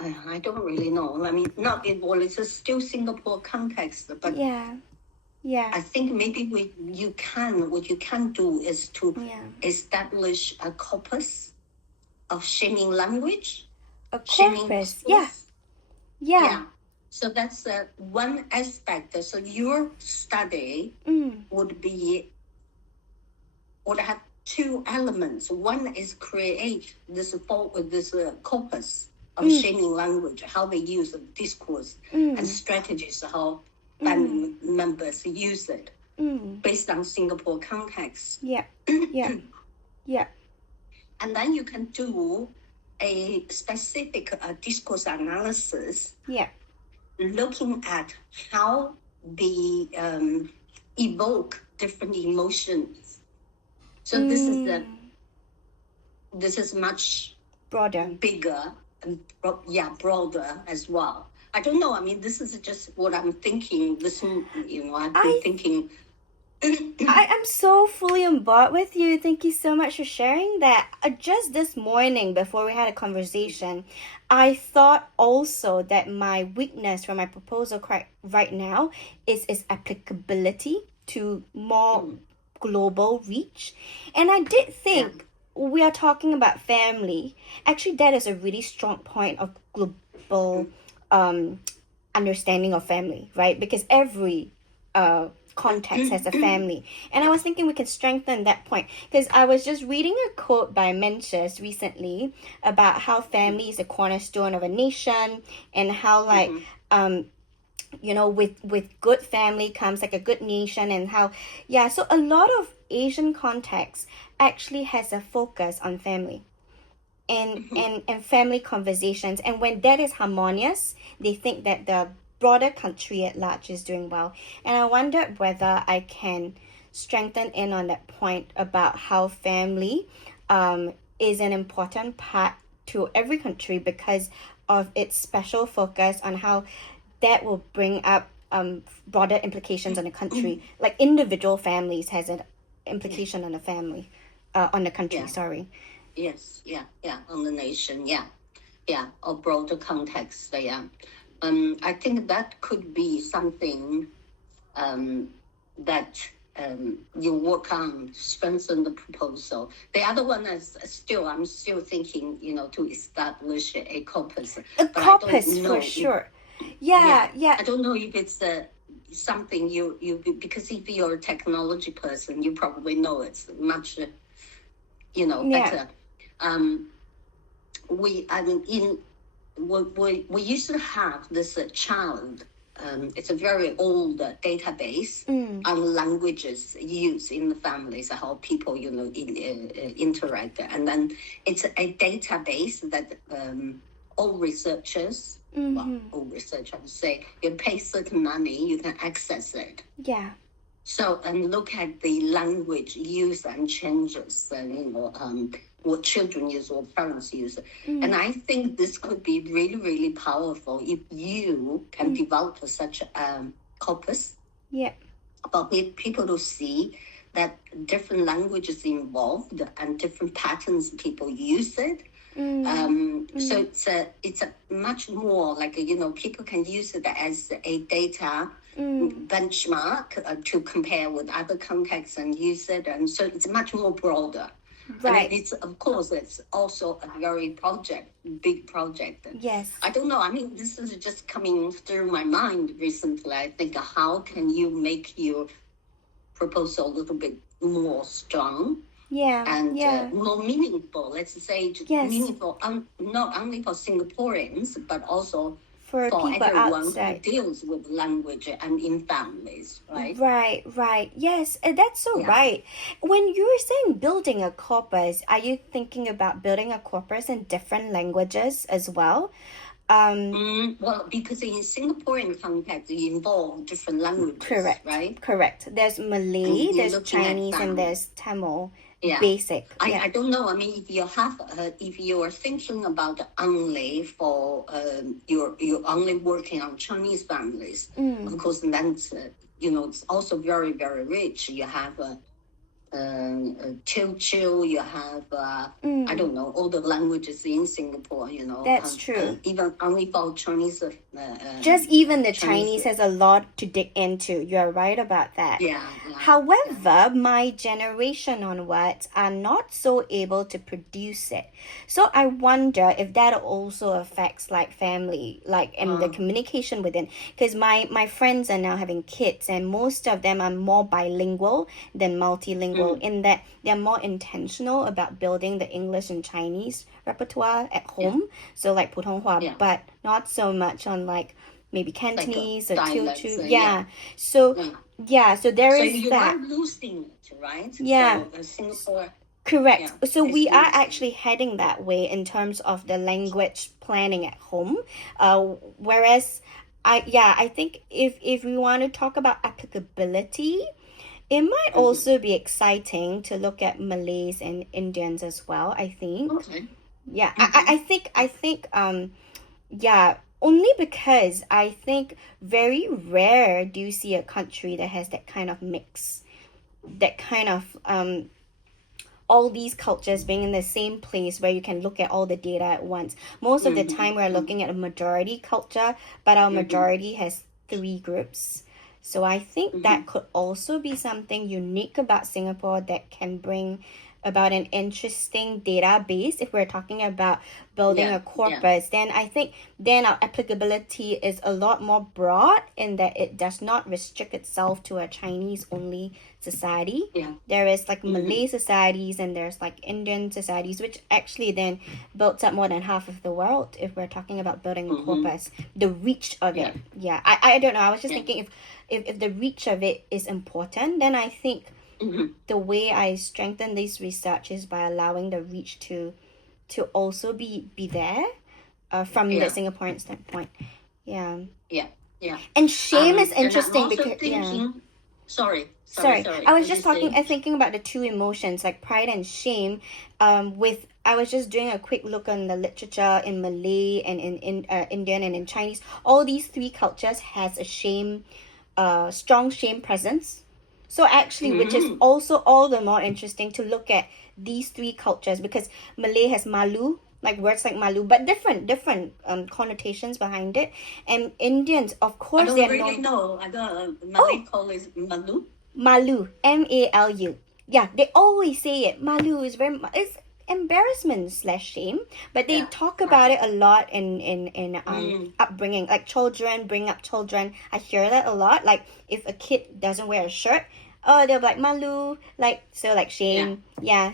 I don't really know. I mean, not in well, it's still Singapore context, but Yeah. I think maybe what you can do is to establish a corpus of shaming language, A shaming corpus. Yeah. schools. Yeah. Yeah. So that's one aspect. So your study would have two elements. One is create this corpus of shaming language, how they use the discourse and strategies, how family members use it based on Singapore context. Yeah. Yeah. Yeah. And then you can do a specific discourse analysis. Yeah. Looking at how they evoke different emotions. So this is much broader, bigger, and broader as well. I don't know. I mean, this is just what I'm thinking. I've been thinking. I'm so fully on board with you. Thank you so much for sharing that. Just this morning, before we had a conversation, I thought also that my weakness for my proposal right now is its applicability to more global reach. And I did think we are talking about family. Actually, that is a really strong point of global understanding of family, right? Because every context has a family. And I was thinking we can strengthen that point because I was just reading a quote by Mencius recently about how family is the cornerstone of a nation and how with good family comes like a good nation, and how so a lot of Asian context actually has a focus on family and family conversations, and when that is harmonious, they think that the broader country at large is doing well. And I wondered whether I can strengthen in on that point about how family is an important part to every country because of its special focus on how that will bring up broader implications on the country. Like individual families has an implication on the family, on the country, sorry. Yes, on the nation, or broader context, I think that could be something that you work on, strengthen the proposal. The other one is I'm still thinking, to establish a corpus. A corpus, for sure. Yeah. I don't know if it's something you because if you're a technology person, you probably know it's much, better. We used to have this child. It's a very old database on languages used in the families, how people, interact. And then it's a database that all researchers say you pay certain money, you can access it. Yeah. So, and look at the language used and changes, what children use or parents use. And I think this could be really, really powerful if you can develop such a corpus. Yeah. About people to see that different languages involved and different patterns people use it. So it's a much more like, people can use it as a data benchmark to compare with other contexts and use it. And so it's much more broader. Right. And of course, it's also a very big project. Yes. I don't know. I mean, this is just coming through my mind recently. I think, how can you make your proposal a little bit more strong? Yeah. And more meaningful. Let's say meaningful, not only for Singaporeans, but also for people everyone outside who deals with language and in families, right? Right. Yes, that's so right. When you were saying building a corpus, are you thinking about building a corpus in different languages as well? Well, because in Singaporean context, you involve different languages, right? Correct. There's Malay, there's Chinese, and there's Tamil. Basic. I don't know. I mean, if you are thinking about only for you're only working on Chinese families, of course, then it's it's also very, very rich. You have Teochew, you have, I don't know, all the languages in Singapore, That's true. even only for Chinese. Just even the Chinese has a lot to dig into. You're right about that. Yeah. However, my generation onwards are not so able to produce it. So I wonder if that also affects like family, like and the communication within. Because my friends are now having kids, and most of them are more bilingual than multilingual in that they're more intentional about building the English and Chinese repertoire at home. So like 普通话, but not so much on like maybe Cantonese like or dialects, Teochew. So there so is you that. are losing it, right? Yeah. So, Singapore. Correct. So we are losing. actually heading that way in terms of the language planning at home. Whereas I think if we want to talk about applicability, it might also be exciting to look at Malays and Indians as well, I think. Okay. Yeah, I think only because I think very rare do you see a country that has that kind of mix, that kind of all these cultures being in the same place where you can look at all the data at once. Most of the time we're looking at a majority culture, but our majority has 3 groups. So I think that could also be something unique about Singapore that can bring about an interesting database. If we're talking about building a corpus, then I think then our applicability is a lot more broad in that it does not restrict itself to a Chinese only society. There is like Malay societies and there's like Indian societies, which actually then builds up more than half of the world if we're talking about building a corpus. The reach of it. I don't know. I was just thinking if the reach of it is important, then I think the way I strengthen this research is by allowing the reach to also be there from the Singaporean standpoint. Yeah. And shame is interesting because thinking, Sorry. I was just thinking about the 2 emotions like pride and shame. I was just doing a quick look on the literature in Malay and in Indian and in Chinese. All these 3 cultures has a shame, strong shame presence. So actually, which is also all the more interesting to look at these 3 cultures, because Malay has malu, like words like malu, but different connotations behind it. And Indians, of course, I don't really know. I don't. Malay call it malu. Malu, MALU. Yeah, they always say it. Malu is it's embarrassment / shame, but they talk about it a lot in upbringing, like children bring up children. I hear that a lot. Like if a kid doesn't wear a shirt, they'll be like malu, like so like shame.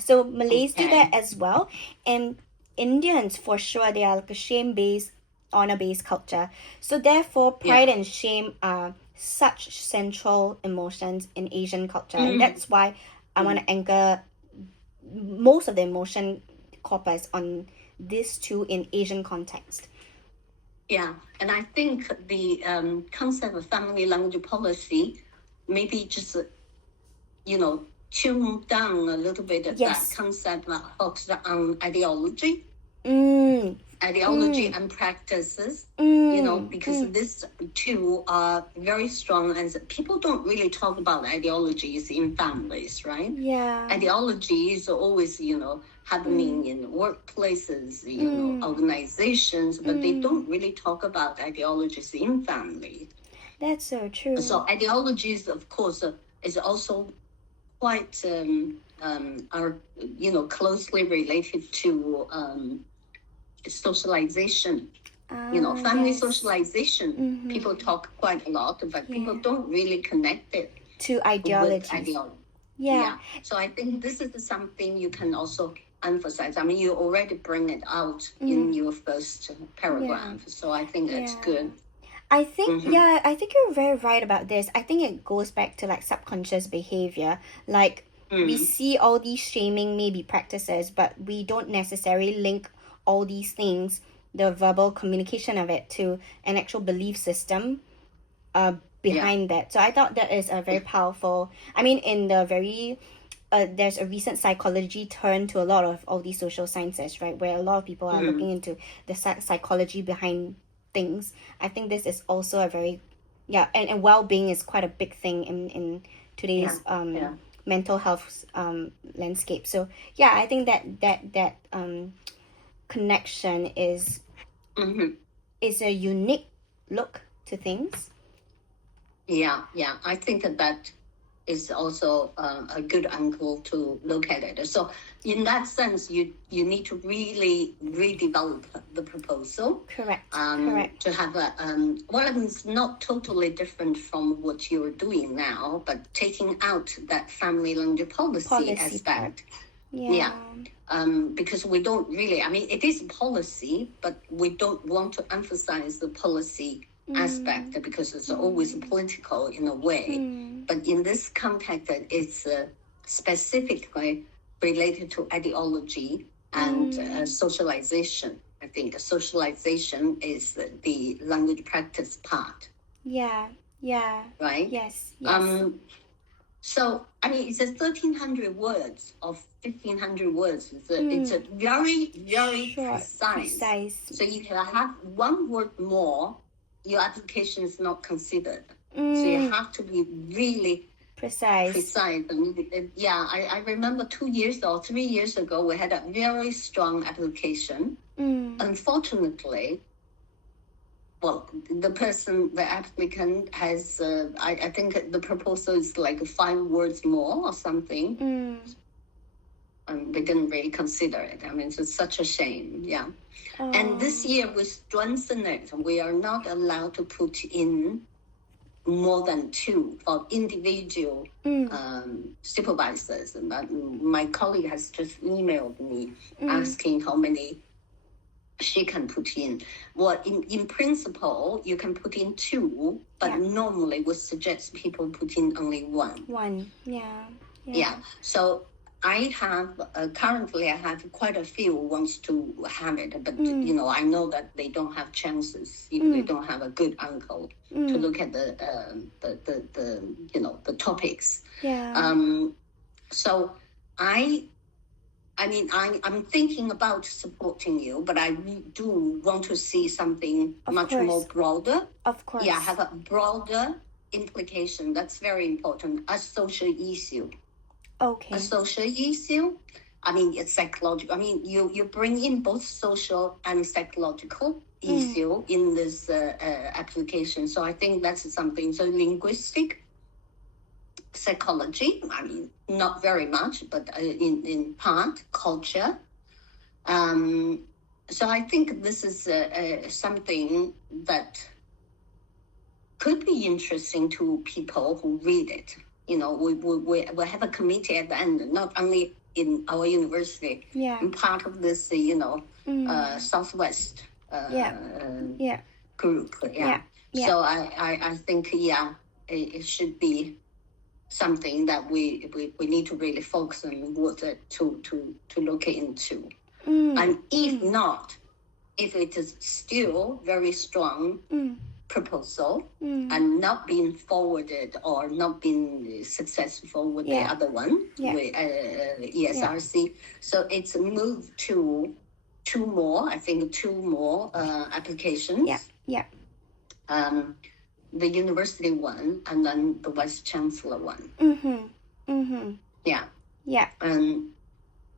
So Malays do that as well, and Indians for sure, they are like a shame based, honor based culture. So therefore pride and shame are such central emotions in Asian culture, and that's why I want to anchor most of the emotion corpus on these 2 in Asian context. And I think the concept of family language policy maybe just tune down a little bit of that concept that focused on ideology and practices, because these 2 are very strong, and people don't really talk about ideologies in families, right? Ideology is always, happening in workplaces, organizations, but they don't really talk about ideologies in family. That's so true. So ideologies, of course, is also quite are closely related to socialization. Family socialization. People talk quite a lot, but people don't really connect it to ideology. So I think this is something you can also emphasize. I mean, you already bring it out in your first paragraph, so I think that's good. I think I think you're very right about this. I think it goes back to like subconscious behavior. Like we see all these shaming maybe practices, but we don't necessarily link all these things, the verbal communication of it, to an actual belief system behind that. So I thought that is a very powerful, I mean, in the very there's a recent psychology turn to a lot of all these social sciences, right, where a lot of people are looking into the psychology behind things. I think this is also a very and well-being is quite a big thing in today's mental health landscape. So yeah, I think that connection is a unique look to things. Yeah, I think that is also a good angle to look at it. So in that sense, you need to really redevelop the proposal. Correct. To have a well, it's not totally different from what you're doing now, but taking out that family language policy aspect. Part. Yeah. Because we don't really, I mean, it is policy, but we don't want to emphasize the policy aspect because it's always political in a way. But in this context, it's specifically related to ideology and socialization. I think socialization is the language practice part. Yeah. Right? Yes. So, I mean, it's 1,300 words or 1,500 words. It's a very, very short, precise. So if you have one word more, your application is not considered. So you have to be really precise. Yeah, I remember 2 years or 3 years ago, we had a very strong application. Unfortunately, well, the applicant has, I think the proposal is like 5 words more or something. And we didn't really consider it. I mean, it's such a shame, yeah. And this year we strengthen it. We are not allowed to put in more than 2 for individual supervisors. But my colleague has just emailed me asking how many she can put in. Well, in principle, you can put in 2, but normally we suggest people put in only 1. Yeah. So I have, currently I have quite a few wants to have it, but you know, I know that they don't have chances if they don't have a good uncle to look at the you know, the topics. So I mean, I'm thinking about supporting you, but I do want to see something much more broader. Of course. Yeah, have a broader implication. That's very important. A social issue. Okay. A social issue. I mean, it's psychological. I mean, you bring in both social and psychological issue in this application. So I think that's something. So linguistic, psychology, I mean, not very much, but in part, culture. So I think this is something that could be interesting to people who read it. You know, we have a committee at the end, not only in our university, part of this, you know, Southwest group. So I think, it should be something that we need to really focus on to look into. And if not, if it is still very strong proposal and not being forwarded or not being successful with the other one, with ESRC, so it's moved to 2 more, I think 2 more applications. The university one and then the vice chancellor one.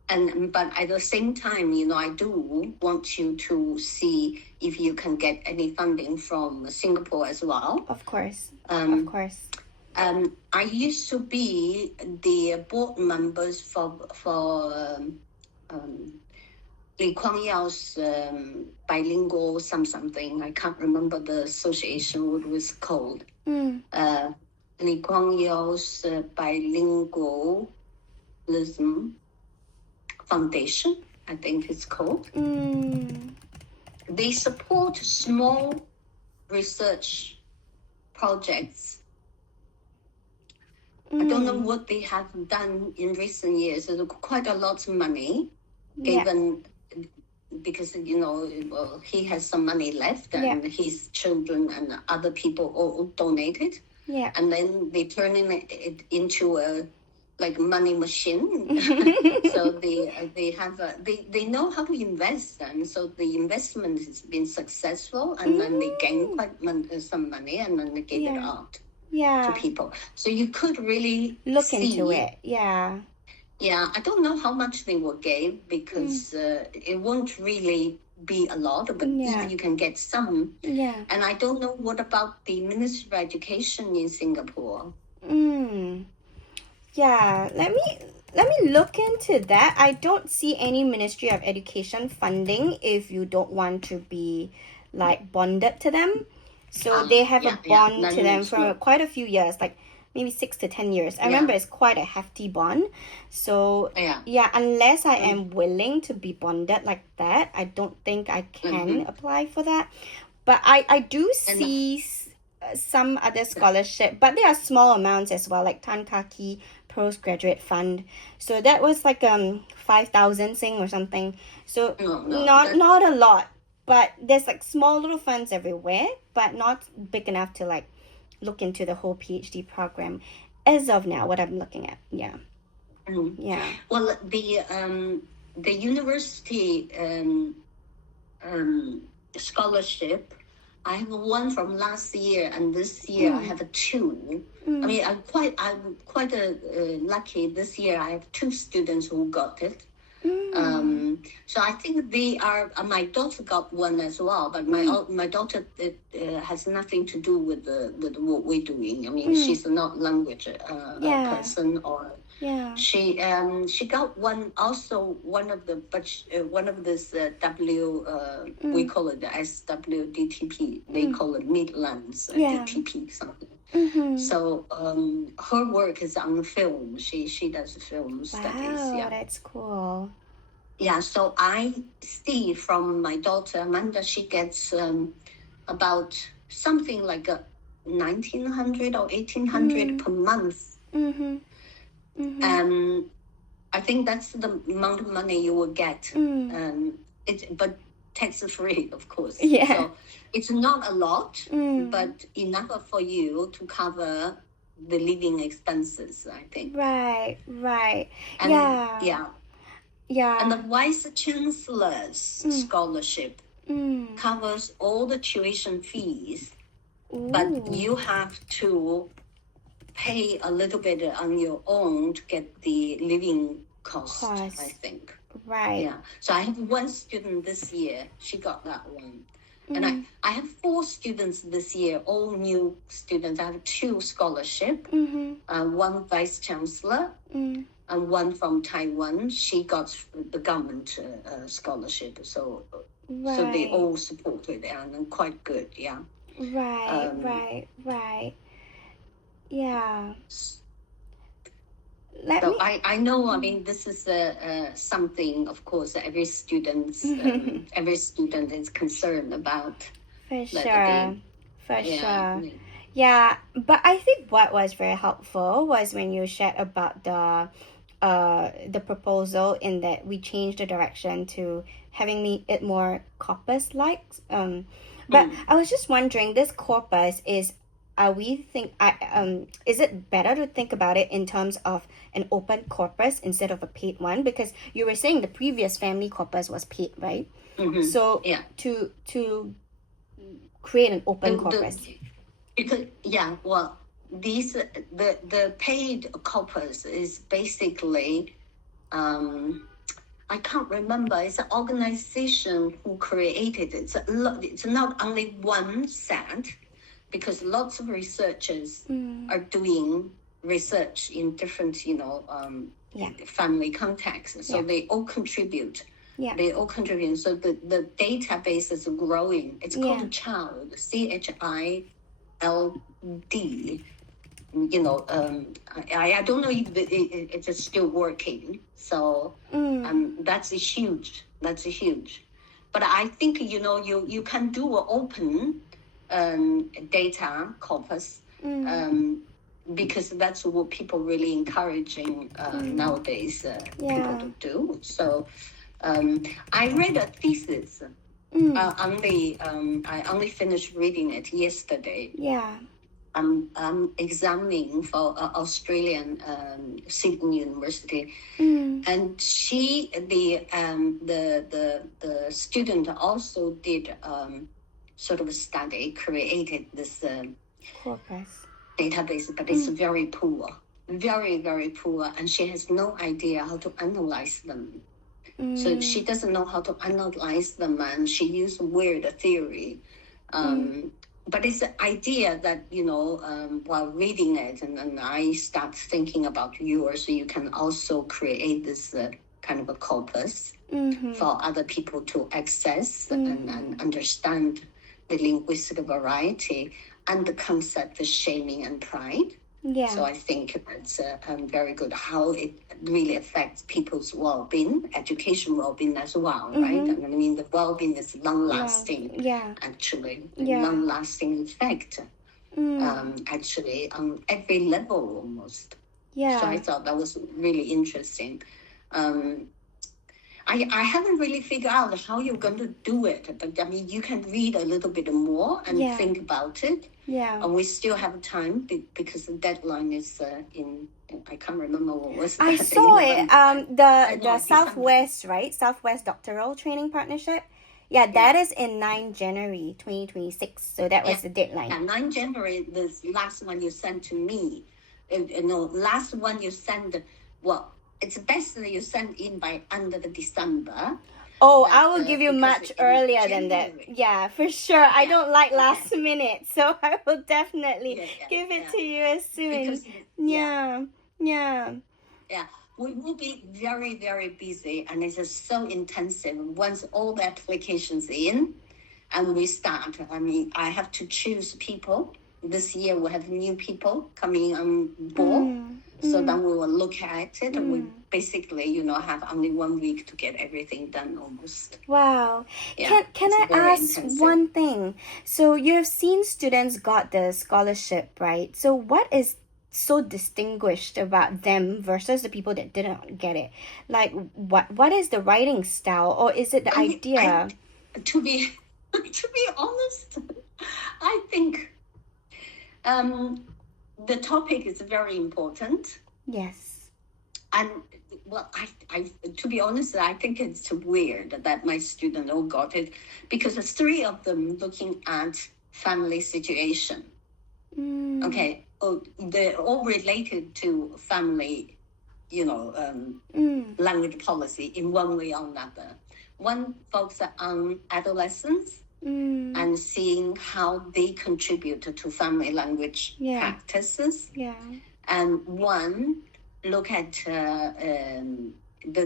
But at the same time, you know, I do want you to see if you can get any funding from Singapore as well. Of course. I used to be the board members for Li Kuang Yao's bilingual something. I can't remember the association, what it was called. Li Kuang Yao's bilingualism foundation, I think it's called. They support small research projects. I don't know what they have done in recent years. There's quite a lot of money given because, you know, well, he has some money left and his children and other people all donated. And then they turn it into a like money machine. So they have they know how to invest, and so the investment has been successful, and then they gain quite some money, and then they give it out. Yeah. to people. So you could really Look into it. Yeah. Yeah, I don't know how much they will give because it won't really be a lot, but Yeah. you can get some. Yeah. And I don't know what about the Ministry of Education in Singapore. Yeah, let me look into that. I don't see any Ministry of Education funding if you don't want to be like bonded to them. So they have a bond to them for quite a few years, like maybe 6 to 10 years. I remember it's quite a hefty bond. So yeah, unless I am willing to be bonded like that, I don't think I can apply for that. But I do see some other scholarship, but there are small amounts as well, like Tan Kaki Postgraduate Fund. So that was like 5,000 Sing or something. So not a lot, but there's like small little funds everywhere, but not big enough to like look into the whole PhD program as of now, what I'm looking at. Yeah. Yeah. Well, the university scholarship, I have one from last year, and this year I have two. I mean, I'm quite lucky. This year I have two students who got it. So I think they are. My daughter got one as well, but my daughter has nothing to do with what we're doing. I mean, she's not language person, or she got one also one of this we call it the SWDTP. They call it Midlands DTP something. So her work is on film. She does film studies. Yeah, that's cool. Yeah, so I see from my daughter Amanda, she gets about something like 1,900 or 1,800 per month. I think that's the amount of money you will get. But tax free, of course. Yeah. So it's not a lot, but enough for you to cover the living expenses, I think. Right. And, Yeah. And the Vice Chancellor's scholarship covers all the tuition fees, but you have to pay a little bit on your own to get the living cost. I think. Right. Yeah. So I have one student this year. She got that one. And I have 4 students this year, all new students. I have 2 scholarship, one Vice Chancellor, and one from Taiwan. She got the government scholarship. So they all supported and quite good. Yeah. Right. Yeah. I know. I mean, this is something, of course, every student is concerned about. For sure. Yeah, but I think what was very helpful was when you shared about the proposal in that we changed the direction to having it more corpus-like. But I was just wondering, this corpus is. Is it better to think about it in terms of an open corpus instead of a paid one? Because you were saying the previous family corpus was paid, right? So to create an open corpus. The paid corpus is basically, I can't remember. It's an organization who created it. It's not only one set. Because lots of researchers are doing research in different, family contexts. So they all contribute. Yeah. They all contribute. So the database is growing. It's called CHILD, CHILD. I don't know if it is still working. So that's huge. But I think, you can do an open data corpus because that's what people really encouraging nowadays people to do. So I read a thesis. I only finished reading it yesterday. I'm examining for Australian Sydney University, and the student also did sort of a study, created this corpus. database, but it's very poor, very, very poor. And she has no idea how to analyze them. So she doesn't know how to analyze them, and she used weird theory. But it's an idea that, while reading it, and I start thinking about yours, so you can also create this kind of a corpus for other people to access and understand the linguistic variety and the concept of shaming and pride. Yeah. So I think it's very good how it really affects people's well-being, education well-being as well, right? I mean, the well-being is long-lasting, actually, long-lasting effect, actually, on every level almost. Yeah. So I thought that was really interesting. I haven't really figured out how you're going to do it, but I mean, you can read a little bit more and think about it. Yeah. And we still have time because the deadline is I can't remember what was. I saw it. The Southwest, right? Southwest Doctoral Training Partnership. Yeah, that is in 9 January 2026. So that was the deadline. Yeah, 9 January, the last one you sent to me. Last one you sent, it's best that you send in by end of December. Oh, I will give you much earlier than that. Yeah, for sure. I don't like last minute, so I will definitely give it to you as soon. Because, Yeah. We will be very, very busy, and it's just so intensive. Once all the applications in, and we start. I mean, I have to choose people. This year we have new people coming on board. So then we will look at it, and we basically, have only 1 week to get everything done almost. Wow. Yeah, can I ask one thing? So you've seen students got the scholarship, right? So what is so distinguished about them versus the people that didn't get it? Like, what is the writing style, or is it the idea? To be honest, I think the topic is very important. Yes. And I to be honest, I think it's weird that my students all got it, because the 3 of them looking at family situation. Okay, they're all related to family, language policy in one way or another. One focuses on adolescents and seeing how they contribute to family language practices. Yeah. And one look at the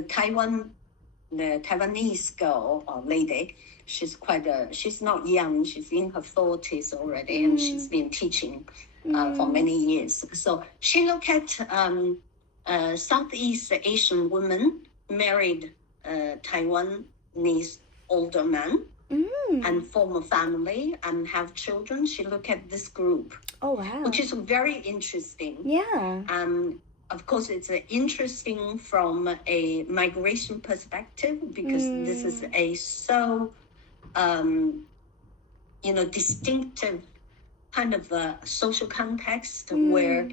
Taiwanese girl or lady. She's she's not young. She's in her 40s already, and she's been teaching for many years. So she look at Southeast Asian woman married Taiwanese older man and form a family and have children. She look at this group. Oh, wow. Which is very interesting. Yeah. Of course, it's interesting from a migration perspective, because this is a so, distinctive kind of a social context where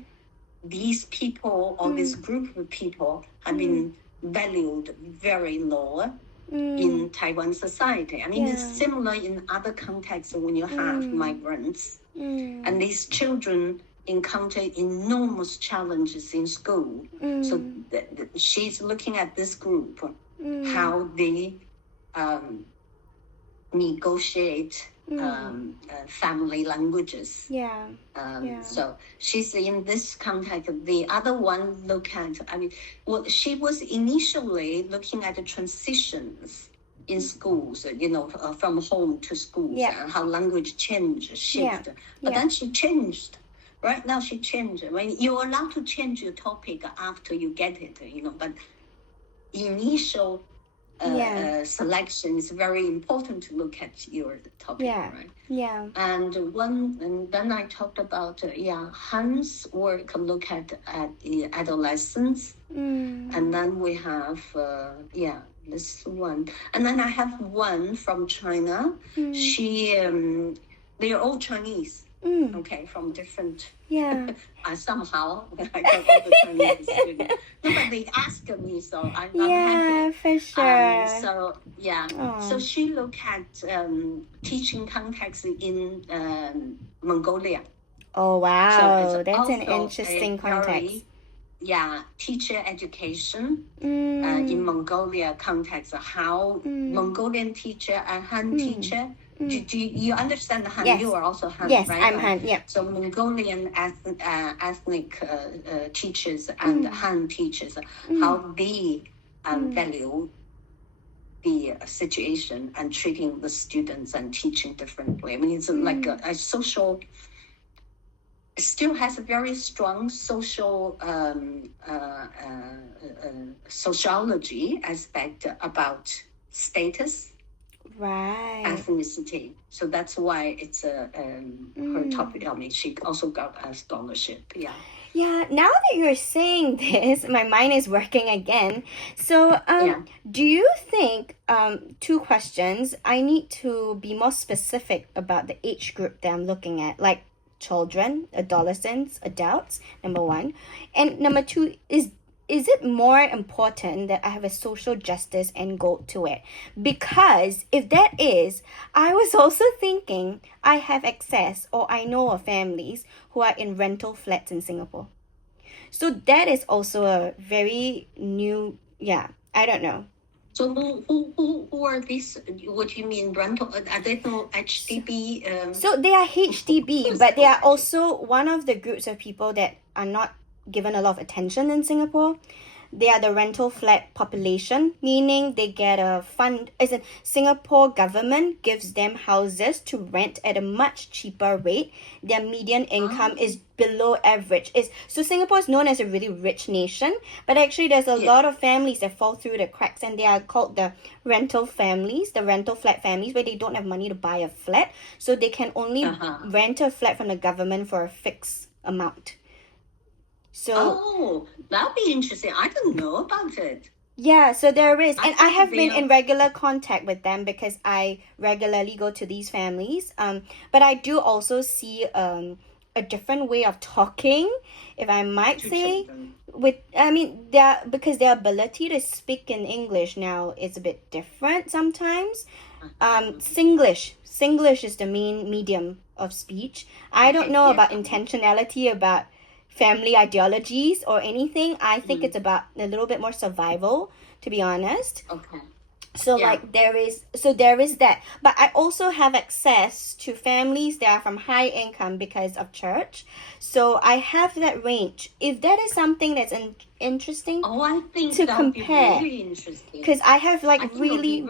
these people or this group of people have been valued very low in Taiwan society. I mean, it's similar in other contexts when you have migrants. And these children encounter enormous challenges in school. So she's looking at this group, how they negotiate family languages. So she's in this context. The other one look at, she was initially looking at the transitions in schools, from home to schools, and how language shift. But then she changed. Right now she changed. When you're allowed to change your topic after you get it, but initial selection is very important to look at your topic, right? Yeah. And then I talked about Hans' work look at the adolescents, and then we have this one, and then I have one from China. She they're all Chinese. Okay, from different. Somehow I got all the Chinese students. No, but they asked me, so I'm happy. For sure. So she looked at teaching context in Mongolia. Oh, So it's wow. That's an also interesting a context. very, teacher education in Mongolia context. How Mongolian teacher and Han teacher. Do you understand Han? Yes. You are also Han, Yes, right? I'm Han, yeah. So Mongolian ethnic teachers and Han teachers, how they value the situation and treating the students and teaching differently. I mean, it's like a social, still has a very strong social sociology aspect about status, Right. ethnicity. So that's why it's her topic. I mean, she also got a scholarship. Yeah. Yeah, now that you're saying this, my mind is working again. So, do you think, two questions, I need to be more specific about the age group that I'm looking at, like children, adolescents, adults, number one. And number two, is it more important that I have a social justice end goal to it? Because if that is, I was also thinking I have access or I know of families who are in rental flats in Singapore. So that is also a very new, I don't know. So who are these? What do you mean rental? I don't know, HDB. So they are HDB, but they are also one of the groups of people that are not given a lot of attention in Singapore. They are the rental flat population, meaning they get a fund. As in, Singapore government gives them houses to rent at a much cheaper rate. Their median income is below average. So Singapore is known as a really rich nation, but actually there's a lot of families that fall through the cracks, and they are called the rental families, the rental flat families, where they don't have money to buy a flat, so they can only rent a flat from the government for a fixed amount. So that'd be interesting. I don't know about it. Yeah, so there is, and I have been in regular contact with them because I regularly go to these families. But I do also see a different way of talking, if I might say, because their ability to speak in English now is a bit different sometimes. Singlish is the main medium of speech. I don't know about intentionality about family ideologies or anything. I think it's about a little bit more survival, to be honest. Okay. So there is that. But I also have access to families that are from high income because of church. So I have that range. If that is something that's interesting I think to that compare, would be really interesting. because I have really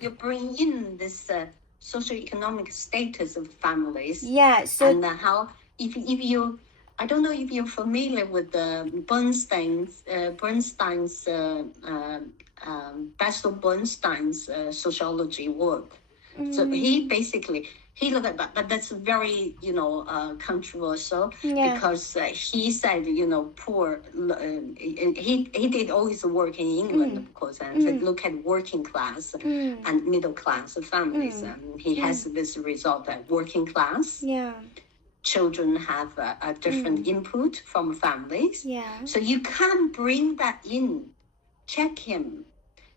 you bring in this socioeconomic status of families. Yeah. So and how if you. I don't know if you're familiar with Bernstein's Basil Bernstein's sociology work. So he looked at that, but that's very controversial because he said poor. He did all his work in England, of course, and look at working class and middle class families. He has this result that working class. Yeah. Children have a different input from families. Yeah. So you can bring that in, check him,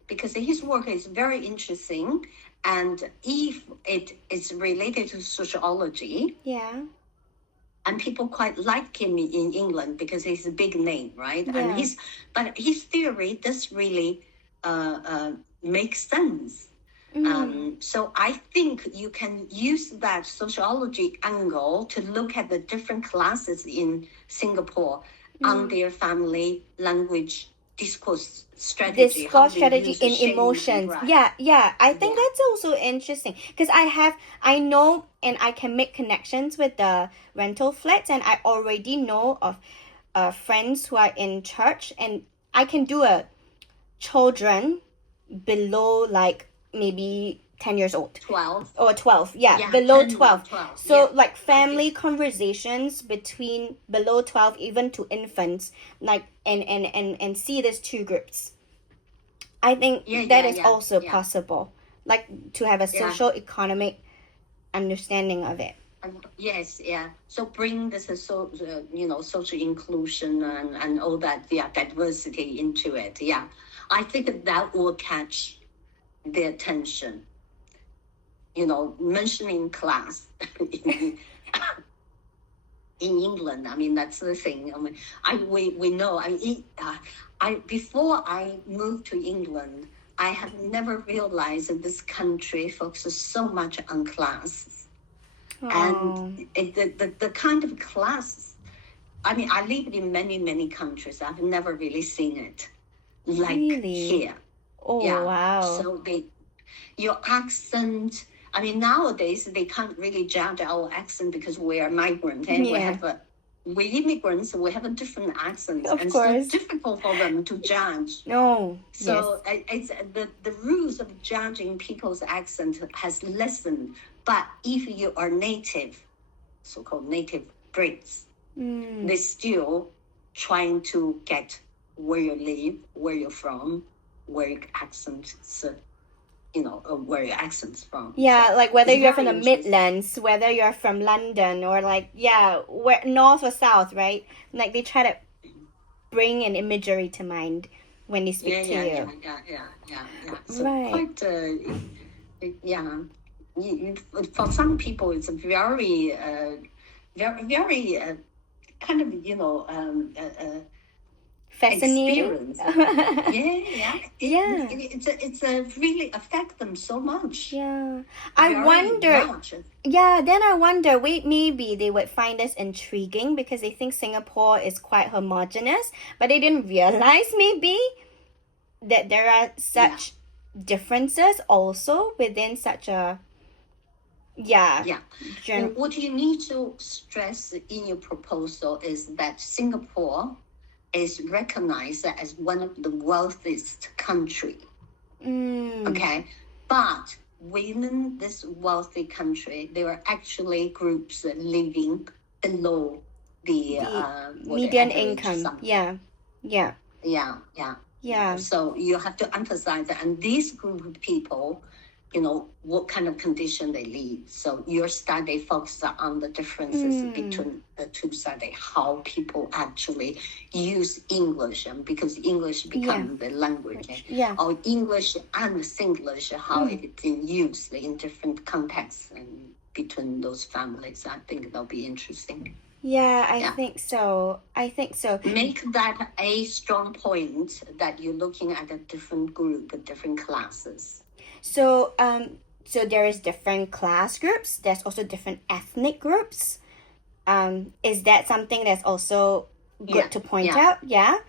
because his work is very interesting. And if it is related to sociology, and people quite like him in England because he's a big name, right? Yeah. And his theory does really make sense. So I think you can use that sociology angle to look at the different classes in Singapore on their family, language, discourse strategy in emotions. Right. Yeah. I think that's also interesting because I know and I can make connections with the rental flats, and I already know of friends who are in church, and I can do a children below maybe 10 years old. 12. Or 12, below 12. So family conversations between below 12 even to infants, and see these two groups. I think that is also possible, to have a social economic understanding of it. Yes, so bring this social inclusion and all that diversity into it. I think that will catch the attention. Mentioning class in England. I mean, that's the thing. I mean, we know. Before I moved to England, I had never realized that this country focuses so much on class. And the kind of class, I mean, I lived in many, many countries. I've never really seen it like here. Oh, yeah. Wow. So your accent, I mean, nowadays they can't really judge our accent because we are migrant and we're immigrants, so we have a different accent. Of course. It's so difficult for them to judge. No. So it's the rules of judging people's accent has lessened. But if you are native, so-called native Brits, they're still trying to get where you live, where you're from, where your accent's, where your accent's from. Yeah, so, like whether you're from the Midlands, whether you're from London, or like, where north or south, right? Like they try to bring an imagery to mind when they speak to you. Yeah. So quite, for some people, it's a very, very kind of, fascinating. It's really affect them so much. Yeah. I wonder, wait, maybe they would find this intriguing because they think Singapore is quite homogenous, but they didn't realize maybe that there are such differences also within such a And what you need to stress in your proposal is that Singapore is recognized as one of the wealthiest country. Okay, but within this wealthy country, there are actually groups living below the median income. Yeah. So you have to emphasize that, and this group of people, what kind of condition they live. So your study focuses on the differences between the two studies, how people actually use English, and because English becomes the language, or English and Singlish, how it's used in different contexts and between those families. I think that'll be interesting. Yeah, I think so. Make that a strong point that you're looking at a different group, different classes. So there is different class groups. There's also different ethnic groups. Is that something that's also good to point out? Yeah.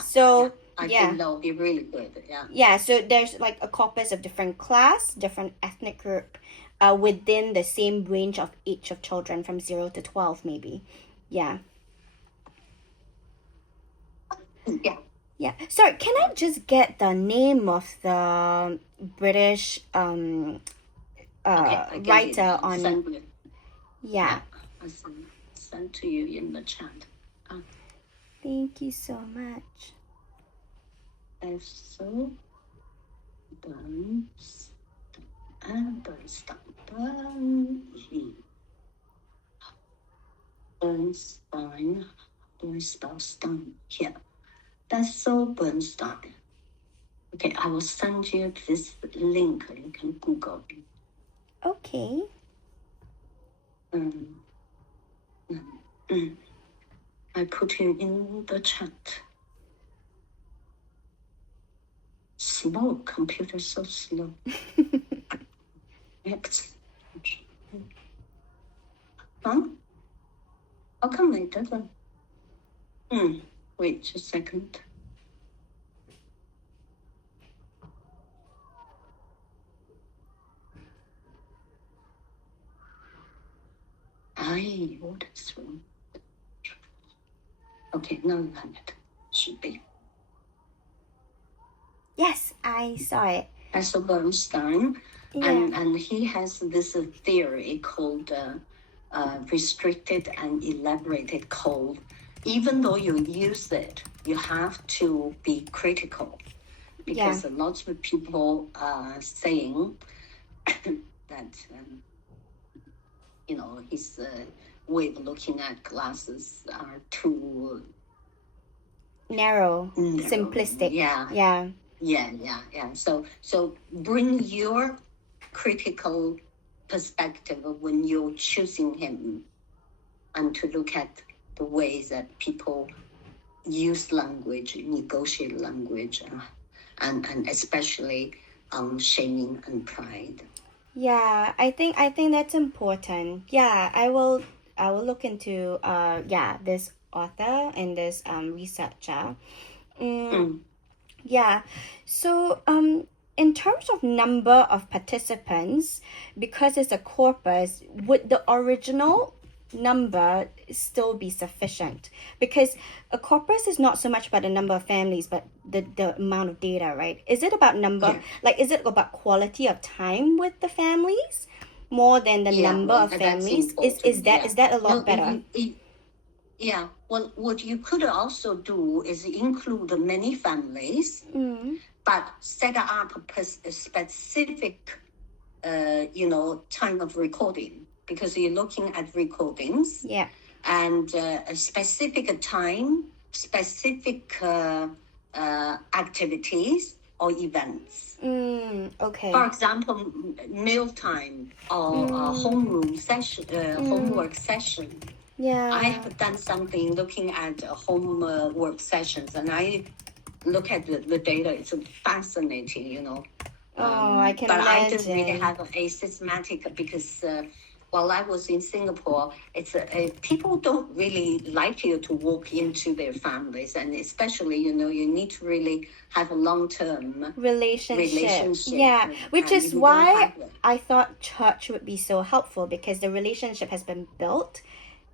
So I think that would be really good. Yeah. So there's like a corpus of different class, different ethnic group, within the same range of age of children from 0 to 12, maybe. Yeah. Yeah. Sorry, can I just get the name of the British writer on? Yeah. I'll send to you in the chat. Thank you so much. So Bernstein. Here. That's so Bernstein. Okay, I will send you this link. You can Google it. Okay. I put him in the chat. Slow computer, so slow. Huh? How come it doesn't? Wait just a second. What is wrong? Okay, now you have it. Should be. Yes, I saw it. That's Bernstein. And he has this theory called restricted and elaborated code. Even though you use it, you have to be critical, because lots of people are saying that his way of looking at classes are too narrow, simplistic. Yeah. So bring your critical perspective when you're choosing him. and to look at the ways that people use language, negotiate language, and especially shaming and pride. Yeah, I think that's important. Yeah, I will look into this author and this researcher. Yeah. So in terms of number of participants, because it's a corpus, would the original number still be sufficient? Because a corpus is not so much about the number of families, but the amount of data, right? Is it about number, like is it about quality of time with the families more than the number of families? Is that a lot better? Yeah, well, what you could also do is include many families, but set up a specific, time of recording, because you're looking at recordings. Yeah. And a specific time, specific activities or events. Okay. For example, mealtime or homeroom session, homework session. Yeah. I have done something looking at homework sessions, and I look at the data. It's fascinating, I can but imagine. I didn't really have a systematic, because while I was in Singapore, it's people don't really like you to walk into their families, and especially you need to really have a long-term relationship. Yeah, which is why I thought church would be so helpful, because the relationship has been built.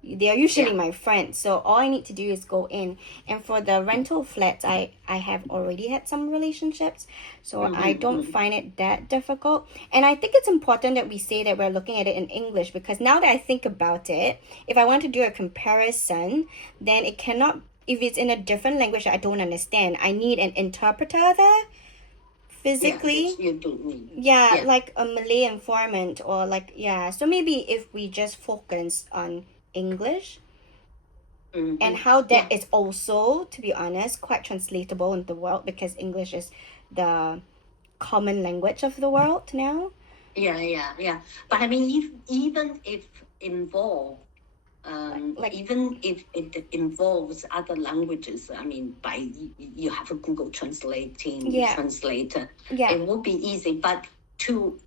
They are usually my friends, so all I need to do is go in. And for the rental flats, I have already had some relationships, so I don't find it that difficult. And I think it's important that we say that we're looking at it in English, because now that I think about it, if I want to do a comparison, then it cannot, if it's in a different language that I don't understand, I need an interpreter there physically. Yeah, you do need. Yeah, like a Malay informant, or so maybe if we just focus on English, and how that is also, to be honest, quite translatable in the world, because English is the common language of the world now. Yeah. But I mean, even if involve, even if it involves other languages, I mean, you have a Google translator, it would be easy. But to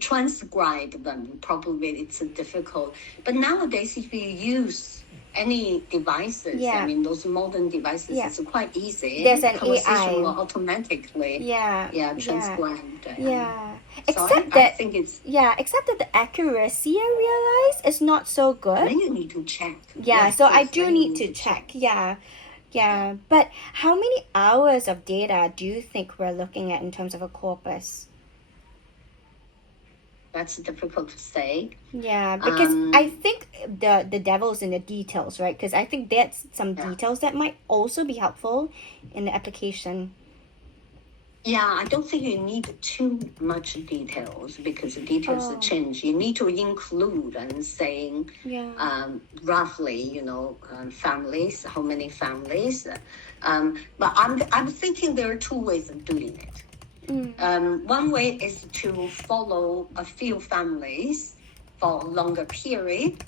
transcribe them, probably it's difficult. But nowadays, if you use any devices, I mean, those modern devices, it's quite easy. There's an conversation AI. will automatically transcribed. Except I think it's... except that the accuracy, I realize, is not so good. Then you need to check. So I do need to check. Yeah. But how many hours of data do you think we're looking at in terms of a corpus? That's difficult to say. Yeah, because I think the devil's in the details, right? Because I think that's some details that might also be helpful in the application. Yeah, I don't think you need too much details, because the details change. You need to include and saying roughly, families, how many families. But I'm thinking there are two ways of doing it. One way is to follow a few families for a longer period,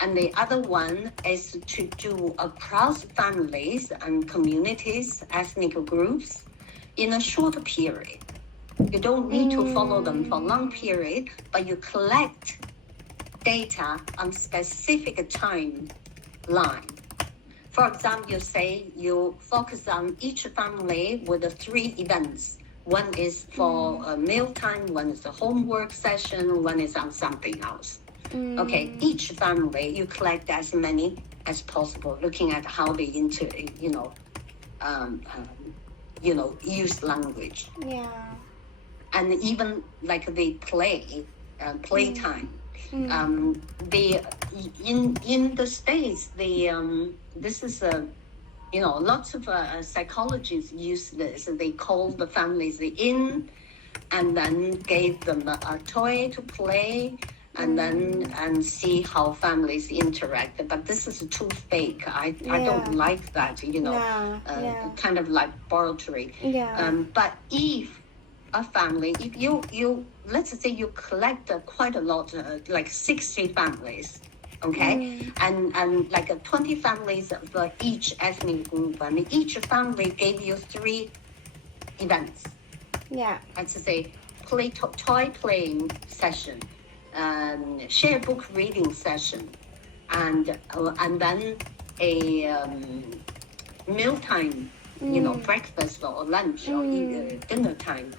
and the other one is to do across families and communities, ethnic groups, in a short period. You don't need to follow them for a long period, but you collect data on specific timeline. For example, you say you focus on each family with the 3 events. One is for mealtime, one is a homework session, one is on something else. Okay, each family, you collect as many as possible, looking at how they use language. Yeah. And even like they playtime. In the States, this is a... lots of psychologists use this. They call the families in, and then gave them a toy to play, and see how families interact. But this is too fake. I don't like that, kind of laboratory. But if a family, if you let's say you collect quite a lot, like 60 families, Okay, and like 20 families for each ethnic group, and each family gave you 3 events. Yeah. Let's say toy playing session, share book reading session, and then a mealtime, breakfast or lunch or dinner time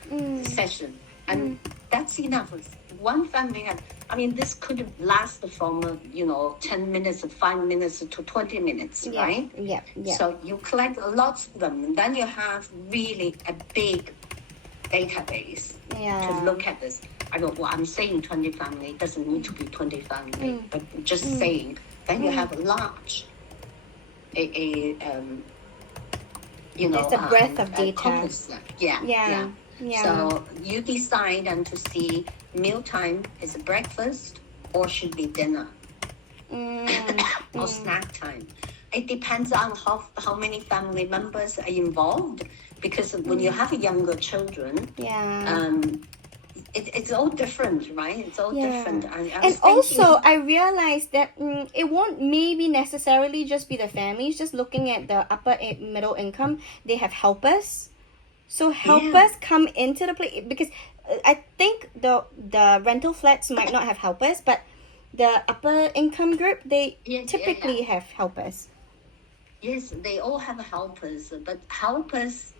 session, and that's enough. One family had, this could last from 10 minutes, 5 minutes to 20 minutes, right? Yeah. So you collect lots of them, and then you have really a big database to look at this. I'm saying 20 family, it doesn't need to be 20 family, but just saying, then you have a large, there's a breadth of data. Corpus. Yeah. So you decide and to see mealtime is breakfast or should be dinner or snack time. It depends on how many family members are involved, because when you have younger children, it's all different, right? It's all different. And also, I realized that it won't maybe necessarily just be the families. Just looking at the upper middle income, they have helpers. So helpers come into the place, because I think the rental flats might not have helpers, but the upper income group, they typically have helpers. Yes, they all have helpers, but helpers,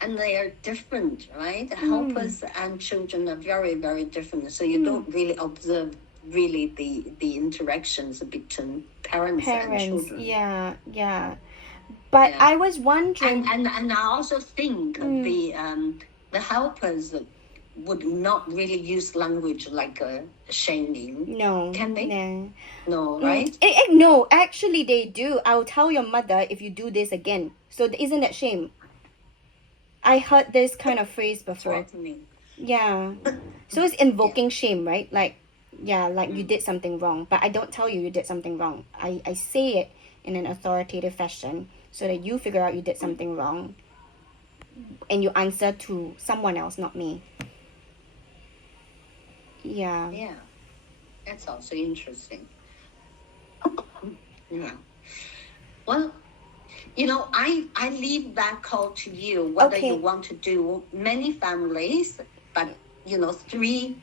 and they are different, right? Helpers and children are very, very different. So you don't really observe the interactions between parents and children. Yeah. But I was wondering, and I also think the helpers would not really use language like shaming. No. Can they? No, right? No, actually they do. I'll tell your mother if you do this again. So isn't that shame? I heard this kind of phrase before. Yeah. So it's invoking shame, right? Like you did something wrong. But I don't tell you did something wrong. I say it in an authoritative fashion so that you figure out you did something wrong. And you answer to someone else, not me. Yeah. Yeah. That's also interesting. Yeah. Well, I leave that call to you, whether you want to do many families, but 3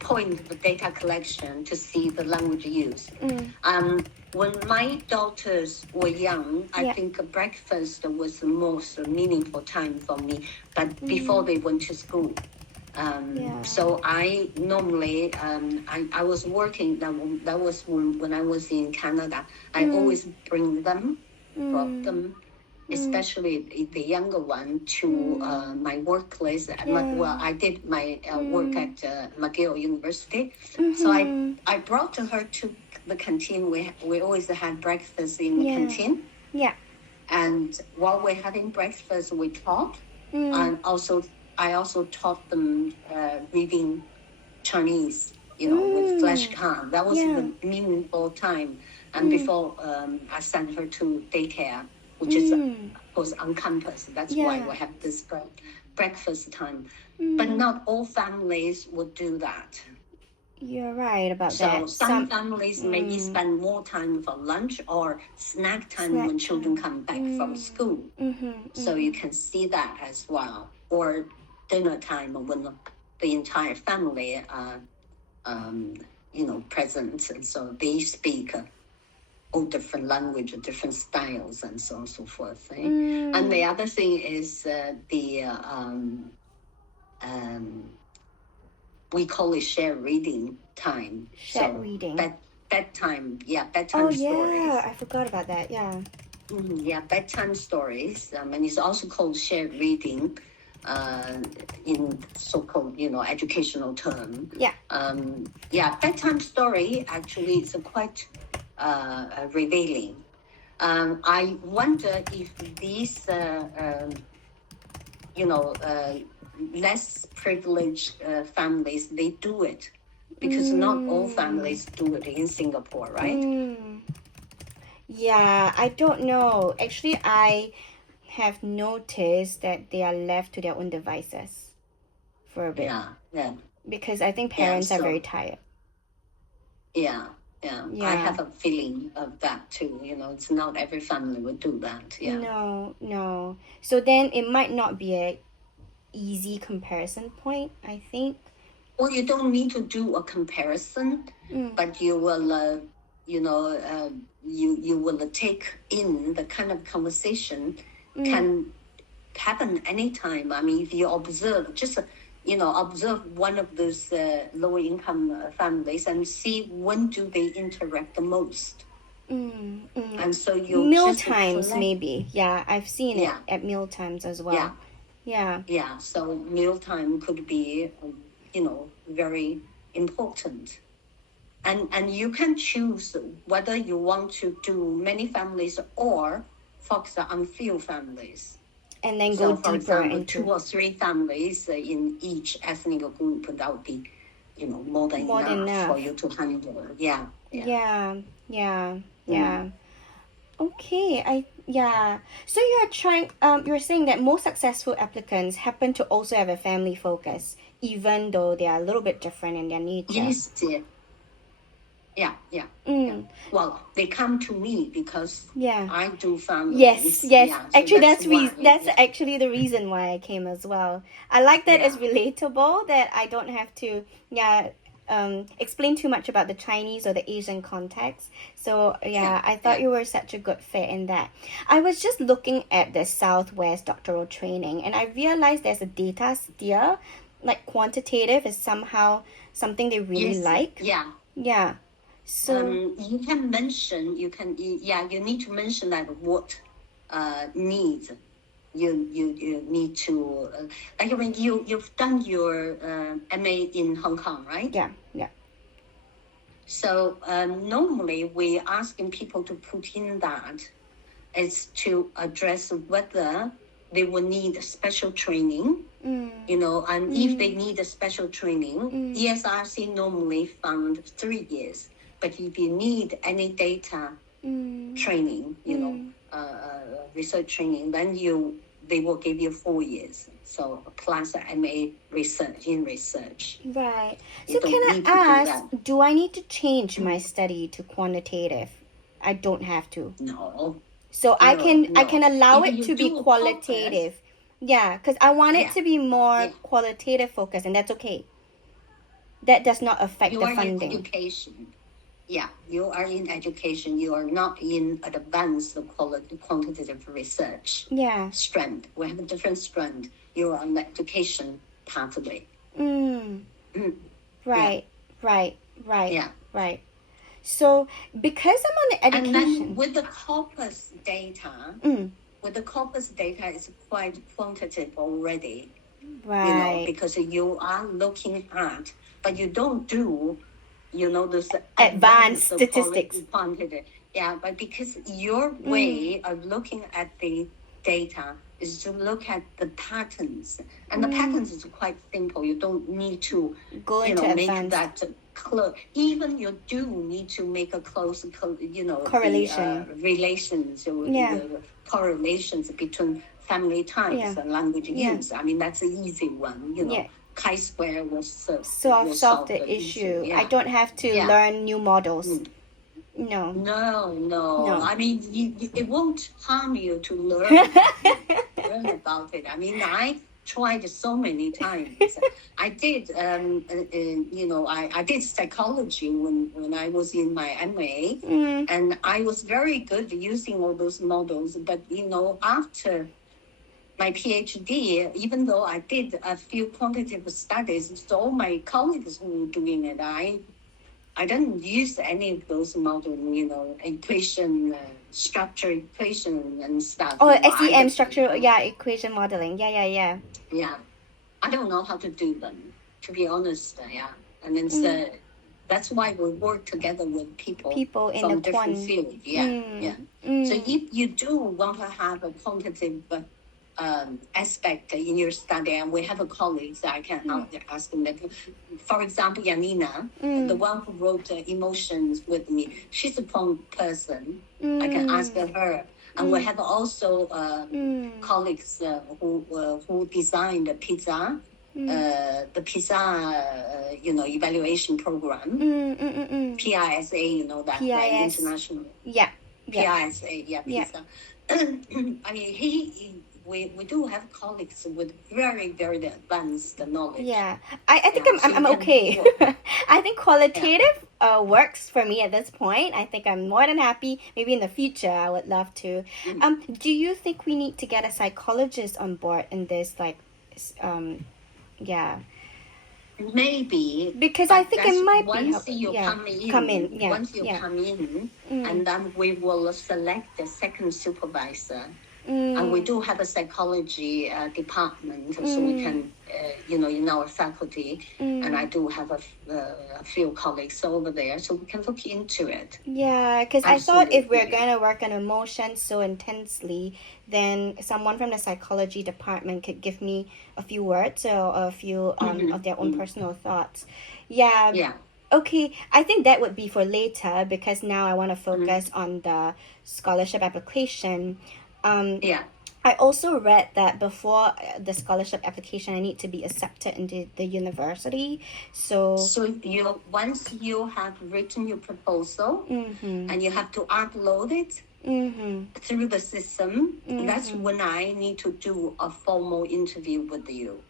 point of data collection to see the language use. When my daughters were young, I think breakfast was the most meaningful time for me, but before they went to school. So I normally, I was working, that was when I was in Canada. I always brought them, especially the younger one, to my workplace. Well, I did my work at McGill University. So I brought her to the canteen. We always had breakfast in the canteen. Yeah. And while we're having breakfast, we talk. And I also taught them reading Chinese, with flashcard. That was the meaningful time. And before I sent her to daycare, which is, of course, on campus. That's why we have this breakfast time. But not all families would do that. You're right about that. So some families maybe spend more time for lunch or snack time when children come back from school. So you can see that as well. Or dinner time when the entire family are, present. And so they speak all different language, different styles, and so on and so forth. Eh? And the other thing is we call it shared reading time. Shared reading. Bedtime stories. Yeah, I forgot about that, yeah. Bedtime stories. And it's also called shared reading in so-called, educational term. Bedtime story actually is quite revealing. I wonder if these, less privileged families, they do it, because not all families do it in Singapore, right? Yeah, I don't know. Actually, I have noticed that they are left to their own devices for a bit. Yeah. Because I think parents are very tired. Yeah. Yeah, I Yeah. have a feeling of that too. It's not every family would do that. Yeah. No. So then it might not be a easy comparison point, I think. Well, you don't need to do a comparison, but you will, you will take in the kind of conversation can happen anytime. I mean, if you observe, just observe one of those lower income families and see when do they interact the most. And so you meal times maybe. Yeah, I've seen it at meal times as well. Yeah. So mealtime could be, very important. And you can choose whether you want to do many families or focus on few families. And then go for deeper example, into 2 or 3 families in each ethnic group, that would be, more than enough for you to handle. Yeah. Okay, So you're saying that most successful applicants happen to also have a family focus, even though they are a little bit different in their nature. Yes, dear. Yeah. Well, they come to me because I do families. Yes. Yeah, so actually, that's actually the reason why I came as well. I like that it's relatable, that I don't have to explain too much about the Chinese or the Asian context. So I thought you were such a good fit in that. I was just looking at the Southwest doctoral training, and I realized there's a data steer, like quantitative is somehow something they really like. Yeah. So you can mention, you need to mention that what needs you need to like when you've done your MA in Hong Kong, right? Yeah. So normally we asking people to put in that is to address whether they will need special training, and if they need a special training, ESRC normally found 3 years. But if you need any data training, research training, then they will give you 4 years. So plus MA research. Right. So can I ask, do I need to change my study to quantitative? I don't have to. No. So I can allow it to be qualitative. Because I want it to be more qualitative focused, and that's okay. That does not affect the funding. In education. Yeah, you are in education. You are not in advanced quantitative research. Strand. We have a different strand. You are on the education pathway. Right. So because I'm on the education, and then with the corpus data, it's quite quantitative already. Right. Because you are looking at, but you don't do, those advanced statistics. Quantitative. Yeah, but because your way of looking at the data is to look at the patterns, and the patterns is quite simple. You don't need to go into make advanced. that close. Even you do need to make a close, correlation, relations, the correlations between family types and language use. I mean, that's an easy one. Chi-square will solve the issue. I don't have to learn new models. No. I mean, it won't harm you to learn about it. I mean, I tried so many times. I did, I did psychology when I was in my MA, and I was very good using all those models. But after my PhD, even though I did a few quantitative studies, so all my colleagues who were doing it, I didn't use any of those models, equation, structure equation and stuff. Oh, SEM structure, equation modeling. Yeah. Yeah, I don't know how to do them, to be honest. And then that's why we work together with people in from the different fields. So if you do want to have a quantitative aspect in your study, and we have a colleague that I can ask them. For example, Yanina, the one who wrote Emotions with me, she's a quant person. I can ask her. And we have also colleagues who designed the pizza the PISA, evaluation program, PISA, that international. Yeah. PISA, PISA. I mean, we do have colleagues with very, very advanced knowledge. Yeah, I think I'm okay. I think qualitative works for me at this point. I think I'm more than happy. Maybe in the future, I would love to. Do you think we need to get a psychologist on board in this, yeah? Maybe, because I think it might once be you come in, once you come in, and then we will select the second supervisor. And we do have a psychology department, so we can, in our faculty, and I do have a few colleagues over there, so we can look into it. Yeah, because I thought if we're going to work on emotions so intensely, then someone from the psychology department could give me a few words or a few of their own personal thoughts. Yeah. Yeah. Okay, I think that would be for later, because now I want to focus on the scholarship application. I also read that before the scholarship application, I need to be accepted into the university. So once you have written your proposal, and you have to upload it through the system, that's when I need to do a formal interview with you.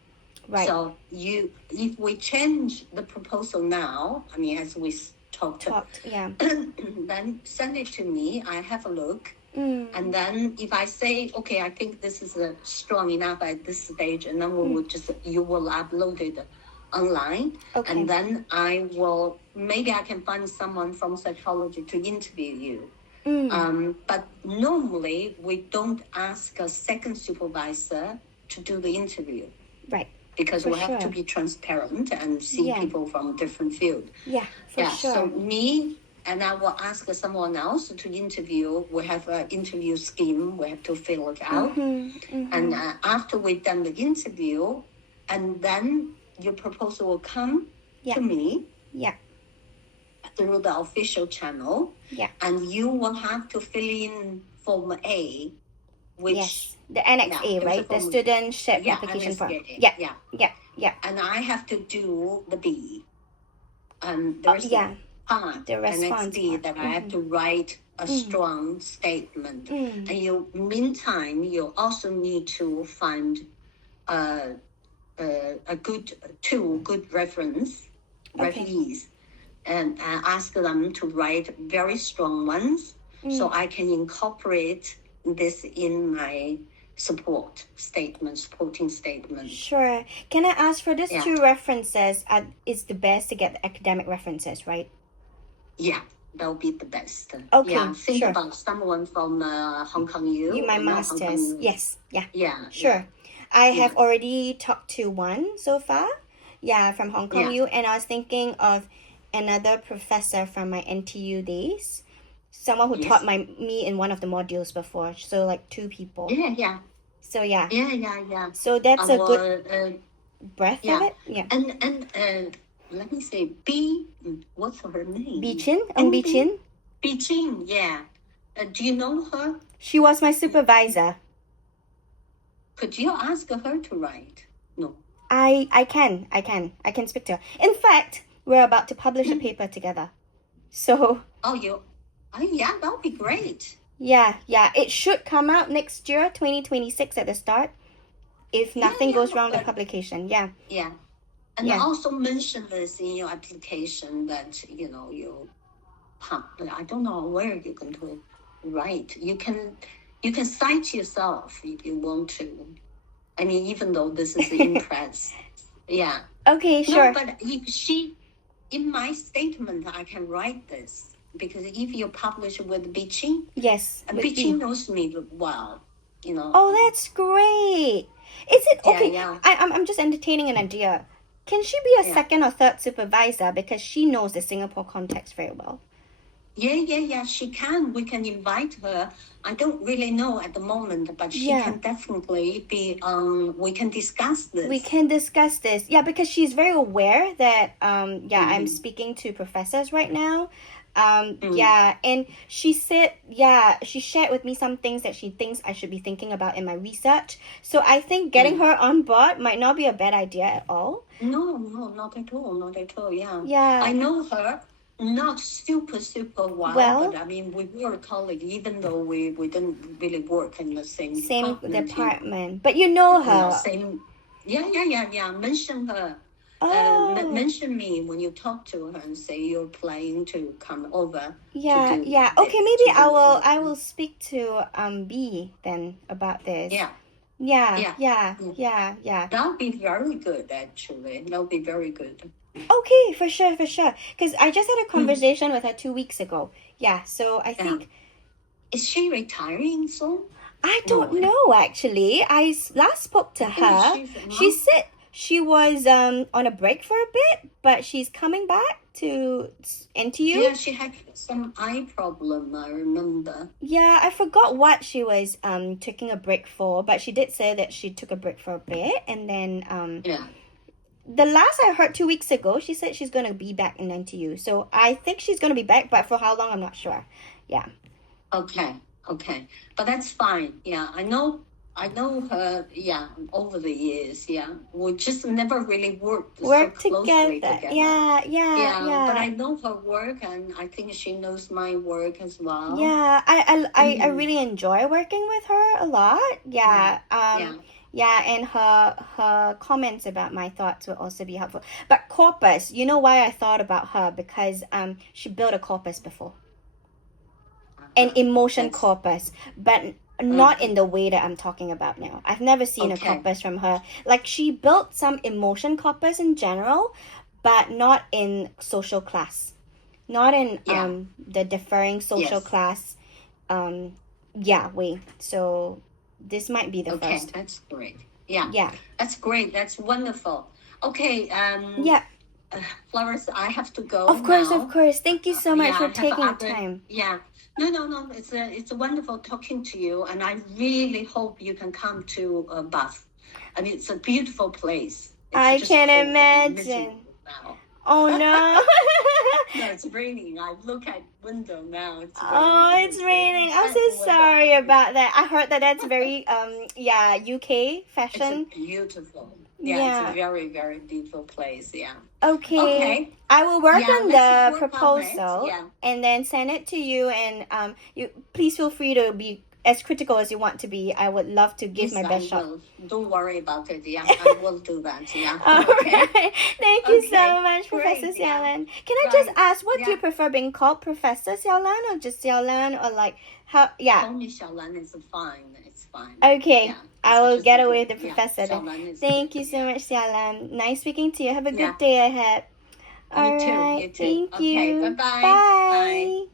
Right. So if we change the proposal now, I mean, as we talked, then send it to me. I have a look. And then if I say, okay, I think this is strong enough at this stage, and then you will upload it online. Okay. And then maybe I can find someone from psychology to interview you. But normally we don't ask a second supervisor to do the interview. Right. Because we have to be transparent and see people from different fields. Yeah, for sure. So me, and I will ask someone else to interview. We have an interview scheme. We have to fill it out. And after we've done the interview, and then your proposal will come to me through the official channel. Yeah. And you will have to fill in Form A, which... the Annex A, right? The studentship application form. Yeah. And I have to do the B. And there's the response part. That I have to write a strong statement. And meantime, you also need to find a good referees, and ask them to write very strong ones, so I can incorporate this in my supporting statement. Sure. Can I ask, for these two references, it's the best to get the academic references, right? Yeah, that would be the best. Okay, think about someone from Hong Kong U. My master's. Yes, Yeah. Sure. I have already talked to one so far. Yeah, from Hong Kong U, and I was thinking of another professor from my NTU days. Someone who taught me in one of the modules before. So like 2 people. Yeah. So yeah. Yeah. So that's a good breadth of it. Yeah. And let me say, what's her name? Bichin? Bichin? Bichin, yeah. Do you know her? She was my supervisor. Could you ask her to write? No. I can speak to her. In fact, we're about to publish a paper together. So... yeah, that would be great. Yeah. It should come out next year, 2026 at the start, if nothing goes wrong with publication. Yeah. And also mention this in your application that, I don't know where you're going to write. You can cite yourself if you want to. I mean, even though this is in press. Yeah. Okay, sure. No, but in my statement, I can write this. Because if you publish with Bichin, Bichin knows me well, Oh, that's great. Is it okay? Yeah. I'm just entertaining an idea. Can she be a second or third supervisor, because she knows the Singapore context very well? Yeah. She can. We can invite her. I don't really know at the moment, but she Yeah. can definitely be. We can discuss this. We can discuss this. Yeah, because she's very aware that I'm speaking to professors right now. Yeah, and she said, she shared with me some things that she thinks I should be thinking about in my research. So I think getting her on board might not be a bad idea at all. No, not at all. Not at all. Yeah. Yeah. I know her not super well, but I mean, we were colleagues, even though we didn't really work in the same department. But you know her. Same. Yeah. Mention her. Mention me when you talk to her and say you're planning to come over. Yeah. Okay, maybe I will speak to B then about this. Yeah. That would be very good, actually. That would be very good. Okay, for sure. Because I just had a conversation with her 2 weeks ago. Yeah, so I think... Is she retiring soon? I don't know, actually. I last spoke to her. She said she was on a break for a bit, but she's coming back to NTU. Yeah, she had some eye problem, I remember. Yeah, I forgot what she was taking a break for, but she did say that she took a break for a bit, and then... The last I heard 2 weeks ago, she said she's going to be back in NTU. So I think she's going to be back, but for how long, I'm not sure. Yeah. Okay. But that's fine. Yeah, I know her, over the years, We just never really worked so closely together. Yeah. But I know her work, and I think she knows my work as well. Yeah, I really enjoy working with her a lot. Yeah. Yeah, and her comments about my thoughts will also be helpful. But corpus, you know why I thought about her? Because she built a corpus before. An emotion corpus, but not in the way that I'm talking about now. I've never seen a corpus from her. Like, she built some emotion corpus in general, but not in social class. Not in the differing social class way. So this might be the first. Okay, that's great. Yeah. That's great. That's wonderful. Okay. Florence, I have to go. Of course. Thank you so much for taking time. Yeah. No. It's wonderful talking to you, and I really hope you can come to Bath. I mean, it's a beautiful place. I can imagine. Oh no. No, it's raining. I look at window now. It's raining. I'm so sorry about that. I heard that's very UK fashion. It's beautiful. Yeah, it's a very, very beautiful place. Yeah. Okay. I will work on the proposal and then send it to you, and you please feel free to be as critical as you want to be. I would love to give my best shot. Don't worry about it. Yeah, I will do that. Yeah. All right. Thank you so much, Professor Xiao Lan. Can I just ask, what do you prefer, being called Professor Xiao Lan or just Xiao Lan, or like how? Yeah. Call me Xiao Lan. It's fine. It's fine. Okay. Yeah, I will get away with the professor. Then. Thank you so much, Xiao Lan. Nice speaking to you. Have a good day ahead. You too. Thank you. Okay. Bye-bye. Bye.